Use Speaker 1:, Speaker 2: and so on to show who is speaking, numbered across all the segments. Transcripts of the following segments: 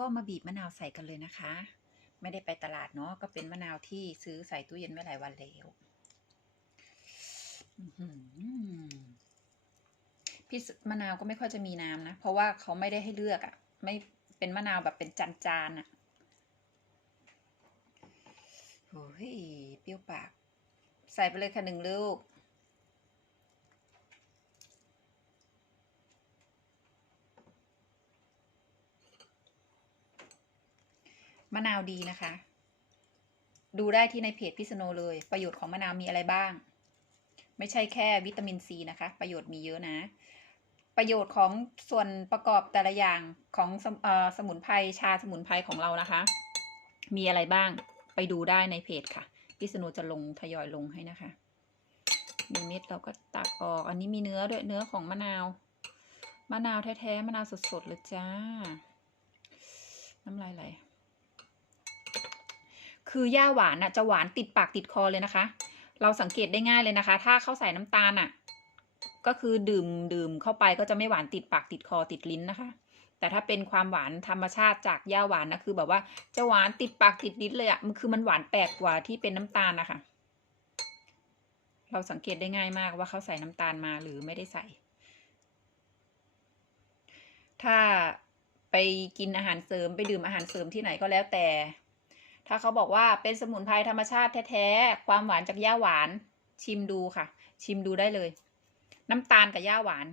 Speaker 1: ก็มาบีบมะนาวใส่กันเลยนะคะ ไม่ได้ไปตลาดเนาะก็เป็นมะนาวที่ซื้อใส่ตู้เย็นไว้หลายวันแล้วพี่มะนาวก็ไม่ค่อยจะมีน้ำนะ เพราะว่าเขาไม่ได้ให้เลือกอะ่ะ ไม่เป็นมะนาวแบบเป็นจานๆอะ่ะโอ้ยเปรี้ยวปาก ใส่ไปเลยค่ะหนึ่งลูก มะนาวดีนะคะ ดูได้ที่ในเพจพิษโนเลย ประโยชน์ของมะนาวมีอะไรบ้าง ไม่ใช่แค่วิตามินซีนะคะ ประโยชน์มีเยอะนะ ประโยชน์ของส่วนประกอบแต่ละอย่างของสม,สมุนไพรชาสมุนไพรของเรานะคะ มีอะไรบ้างไปดูได้ในเพจค่ะ พิษณุจะลงทยอยลงให้นะคะมีเม็ดเราก็ตักออก อันนี้มีเนื้อด้วยเนื้อของมะนาว มะนาวแท้ๆ มะนาวสดๆเลยจ้า น้ำลายไหล คือย่าหวานน่ะจะหวานติดปากติดคอเลยนะคะ เราสังเกตได้ง่ายเลยนะคะ ถ้าเข้าใส่น้ำตาลอะก็คือดื่มดื่มเข้าไปก็จะไม่หวานติดปากติดคอติดลิ้นนะคะ แต่ถ้าเป็นความหวานธรรมชาติจากย่าหวานนะคือแบบว่าจะหวานติดปากติดลิ้นเลยอะ่ะมันคือมันหวานแปลกกว่าที่เป็นน้ำตาลนะคะเราสังเกตได้ง่ายมากว่าเขาใส่น้ำตาลมาหรือไม่ได้ใส่ ถ้าไปกินอาหารเสริมไปดื่มอาหารเสริมที่ไหนก็แล้วแต่ ถ้าเขาบอกว่าเป็นสมุนไพรธรรมชาติแท้ๆ ความหวานจากย่าหวาน ชิมดูค่ะ ชิมดูได้เลย น้ำตาลกับย่าหวาน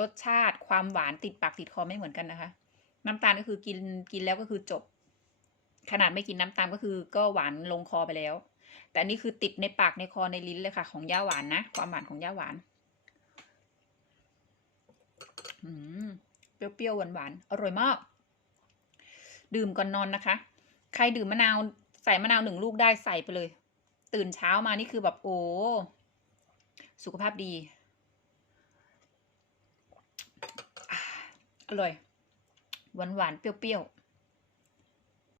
Speaker 1: รสชาติความหวานติดปากติดคอไม่เหมือนกันนะคะ น้ำตาลก็คือกินกินแล้วก็คือจบ ขนาดไม่กินน้ำตาลก็คือก็หวานลงคอไปแล้ว แต่นนี้คือติดในปากในคอในลิ้นเลยค่ะ ของย่าหวานนะ ความหวานของย่าหวานอืมเปรี้ยวๆหวานๆ อร่อยมาก ดื่มก่อนนอนนะคะ ใครดื่มมะนาวใส่มะนาวหนึ่งลูกได้ใส่ไปเลย ตื่นเช้ามานี่คือแบบโอ้สุขภาพดี อร่อย หวานหวานๆเปรี้ยวๆ